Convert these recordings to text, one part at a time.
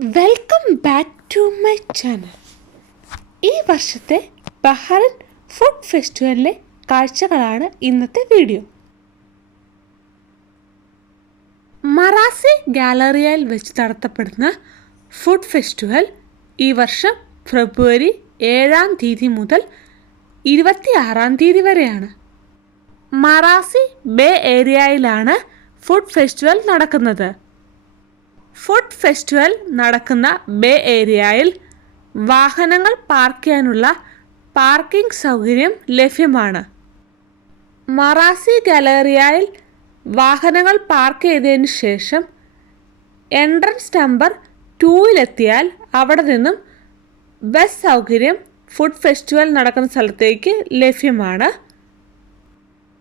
Welcome back to my channel ഈ വർഷത്തെ Bahrain food ഫെസ്റ്റിവലിലെ കാഴ്ചകളാണ് ഇന്നത്തെ വീഡിയോ മറാസി ഗാലറിയയിൽ വെച്ച് നടത്തപ്പെടുന്ന ഫുഡ് ഫെസ്റ്റിവൽ ഈ വർഷം ഫെബ്രുവരി ഏഴാം തീയതി മുതൽ ഇരുപത്തിയാറാം തീയതി വരെയാണ്. മറാസി ബേ ഏരിയയിലാണ് ഫുഡ് ഫെസ്റ്റിവൽ നടക്കുന്നത്. ഫുഡ് ഫെസ്റ്റിവൽ നടക്കുന്ന ബേ ഏരിയയിൽ വാഹനങ്ങൾ പാർക്ക് ചെയ്യാനുള്ള പാർക്കിംഗ് സൗകര്യം ലഭ്യമാണ്. മറാസി ഗാലറിയയിൽ വാഹനങ്ങൾ പാർക്ക് ചെയ്തതിന് ശേഷം എൻട്രൻസ് നമ്പർ ടൂവിലെത്തിയാൽ അവിടെ നിന്നും ബസ് സൗകര്യം ഫുഡ് ഫെസ്റ്റിവൽ നടക്കുന്ന സ്ഥലത്തേക്ക് ലഭ്യമാണ്.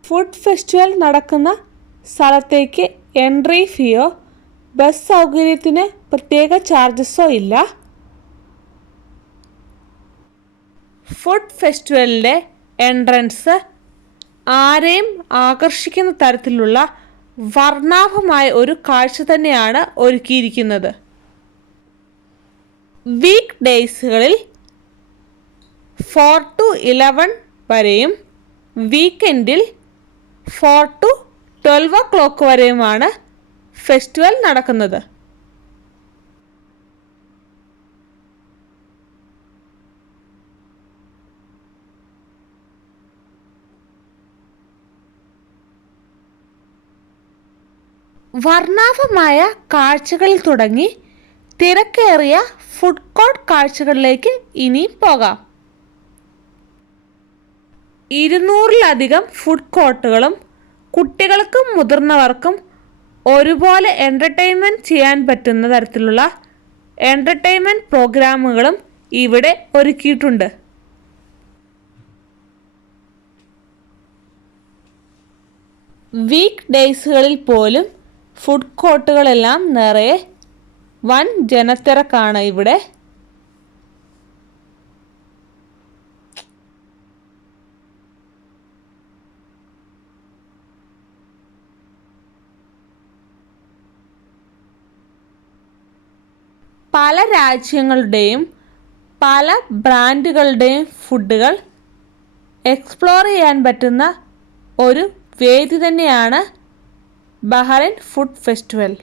ഫുഡ് ഫെസ്റ്റിവൽ നടക്കുന്ന സ്ഥലത്തേക്ക് എൻട്രി ഫീയോ ബസ് സൗകര്യത്തിന് പ്രത്യേക ചാർജസോ ഇല്ല. ഫുഡ് ഫെസ്റ്റിവലിന്റെ എൻട്രൻസ് ആരെയും ആകർഷിക്കുന്ന തരത്തിലുള്ള വർണാഭമായ ഒരു കാഴ്ച തന്നെയാണ് ഒരുക്കിയിരിക്കുന്നത്. വീക്ക് ഡേയ്സുകളിൽ ഫോർ ടു ഇലവൻ വരെയും വീക്കെൻഡിൽ four to twelve o'clock വരെയുമാണ് ഫെസ്റ്റിവൽ നടക്കുന്നത്. വർണാഭമായ കാഴ്ചകളിൽ തുടങ്ങി തിരക്കേറിയ ഫുഡ് കോർട്ട് കാഴ്ചകളിലേക്ക് ഇനി പോകാം. ഇരുന്നൂറിലധികം ഫുഡ് കോർട്ടുകളും കുട്ടികൾക്കും മുതിർന്നവർക്കും ഒരുപോലെ എന്റർടൈൻമെന്റ് ചെയ്യാൻ പറ്റുന്ന തരത്തിലുള്ള എന്റർടൈൻമെന്റ് പ്രോഗ്രാമുകളും ഇവിടെ ഒരുക്കിയിട്ടുണ്ട്. വീക്ക് ഡേയ്സുകളിൽ പോലും ഫുഡ് കോർട്ടുകളെല്ലാം നിറയെ വൻ ജനത്തിരക്കാണ് ഇവിടെ പല രാജ്യങ്ങളുടെയും പല ബ്രാൻഡുകളുടെയും ഫുഡുകൾ എക്സ്പ്ലോർ ചെയ്യാൻ പറ്റുന്ന ഒരു വേദി തന്നെയാണ് ബഹ്റൈൻ ഫുഡ് ഫെസ്റ്റിവൽ.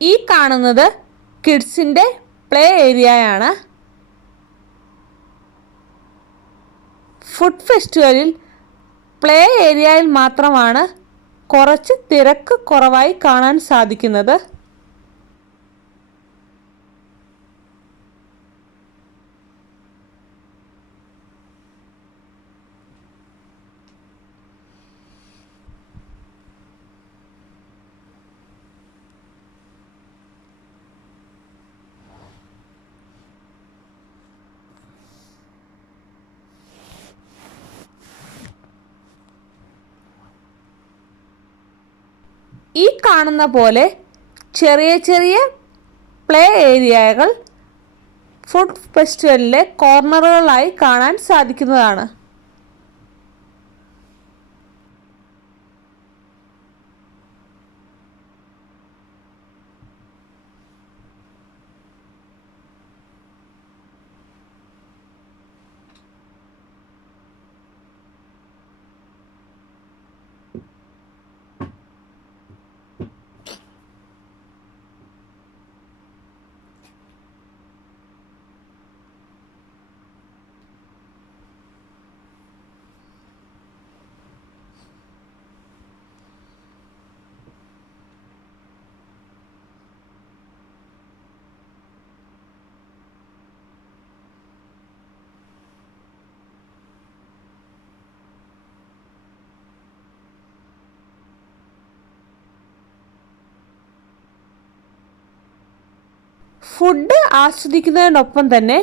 ഈ കാണുന്നത് കിഡ്സിന്റെ പ്ലേ ഏരിയയാണ്. ഫുഡ് ഫെസ്റ്റിവലിൽ പ്ലേ ഏരിയയിൽ മാത്രമാണ് കുറച്ച് തിരക്ക് കുറവായി കാണാൻ സാധിക്കുന്നത്. ഈ കാണുന്ന പോലെ ചെറിയ ചെറിയ പ്ലേ ഏരിയകൾ ഫുഡ് ഫെസ്റ്റിവലിലെ കോർണറുകളായി കാണാൻ സാധിക്കുന്നതാണ്. ഫുഡ് ആസ്വദിക്കുന്നതിനൊപ്പം തന്നെ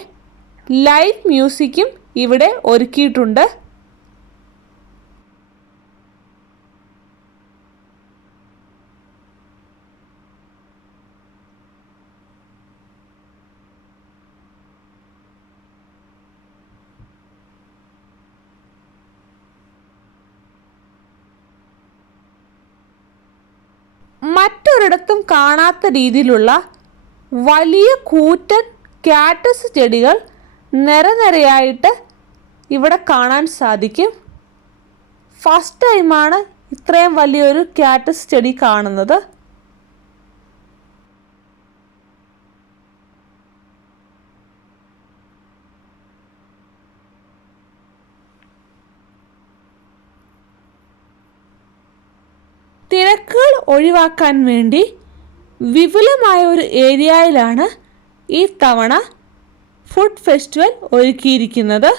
ലൈവ് മ്യൂസിക്കും ഇവിടെ ഒരുക്കിയിട്ടുണ്ട്. മറ്റൊരിടത്തും കാണാത്ത രീതിയിലുള്ള വലിയ കൂറ്റൻ കാറ്റസ് ചെടികൾ നിരനിരയായിട്ട് ഇവിടെ കാണാൻ സാധിക്കും. ഫസ്റ്റ് ടൈമാണ് ഇത്രയും വലിയൊരു കാറ്റസ് ചെടി കാണുന്നത്. തിരക്കുകൾ ഒഴിവാക്കാൻ വേണ്ടി വിപുലമായ ഒരു ഏരിയയിലാണ് ഈ തവണ ഫുഡ് ഫെസ്റ്റിവൽ ഒരുക്കിയിരിക്കുന്നത്.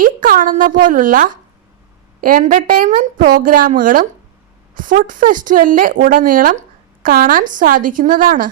ഈ കാണുന്ന പോലുള്ള എന്റർടൈൻമെന്റ് പ്രോഗ്രാമുകളും ഫുഡ് ഫെസ്റ്റിവലിലെ ഉടനീളം കാണാൻ സാധിക്കുന്നതാണ്.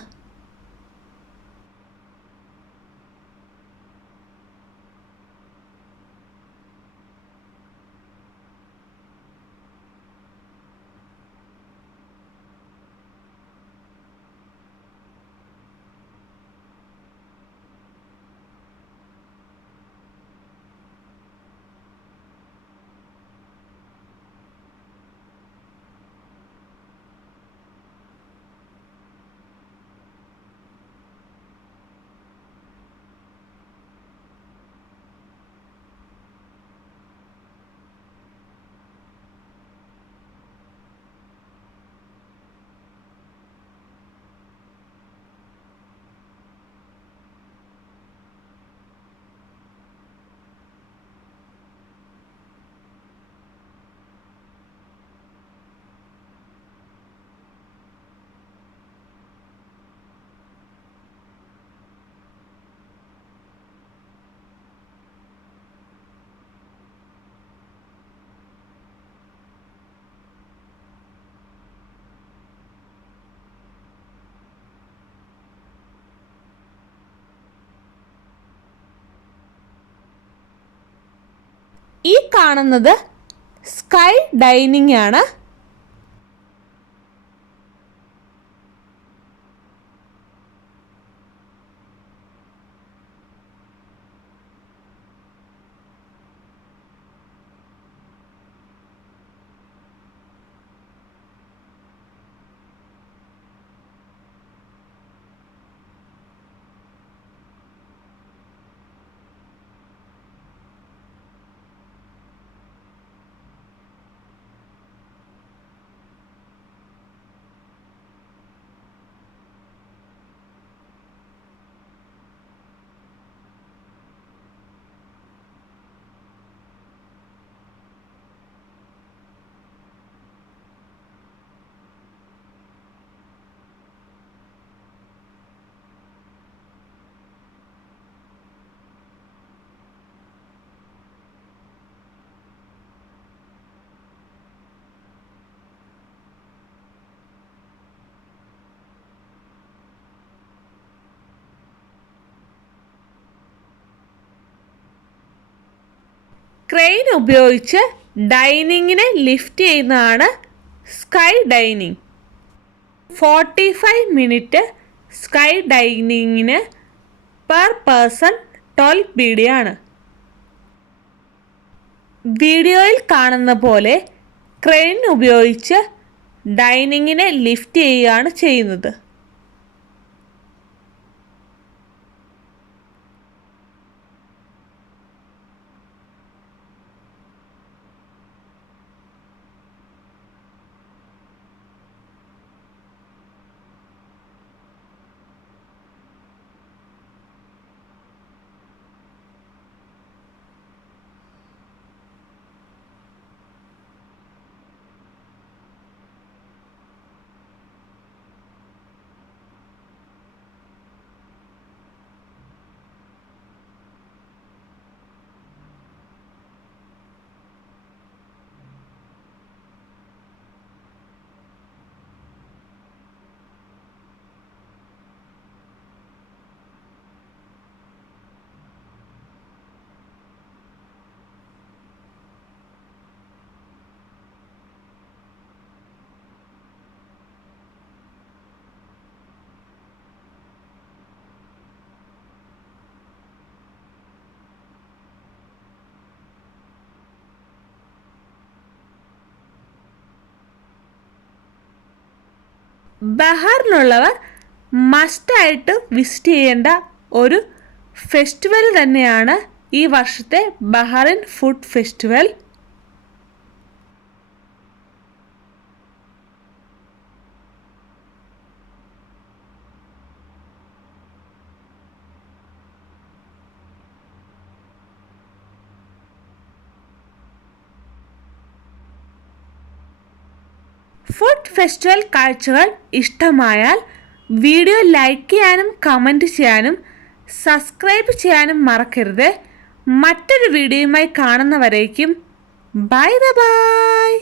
ഈ കാണുന്നത് സ്കൈ ഡൈനിങ് ആണ്. ക്രെയിൻ ഉപയോഗിച്ച് ഡൈനിങ്ങിനെ ലിഫ്റ്റ് ചെയ്യുന്നതാണ് sky dining. Forty five minute sky ഡൈനിങ്ങിന് per person twelve പീഡിയാണ് വീഡിയോയിൽ കാണുന്ന പോലെ ക്രെയിൻ ഉപയോഗിച്ച് ഡൈനിങ്ങിനെ ലിഫ്റ്റ് ചെയ്യുകയാണ് ചെയ്യുന്നത്. ബഹാറിലുള്ളവർ മസ്റ്റായിട്ട് വിസിറ്റ് ചെയ്യേണ്ട ഒരു ഫെസ്റ്റിവൽ തന്നെയാണ് ഈ വർഷത്തെ Bahrain food festival. Food festival കാഴ്ചകൾ ഇഷ്ടമായാൽ വീഡിയോ ലൈക്ക് ചെയ്യാനും കമന്റ് ചെയ്യാനും സബ്സ്ക്രൈബ് ചെയ്യാനും മറക്കരുത്. മറ്റൊരു വീഡിയോയുമായി കാണുന്നവരേക്കും ബൈ ദ ബൈ.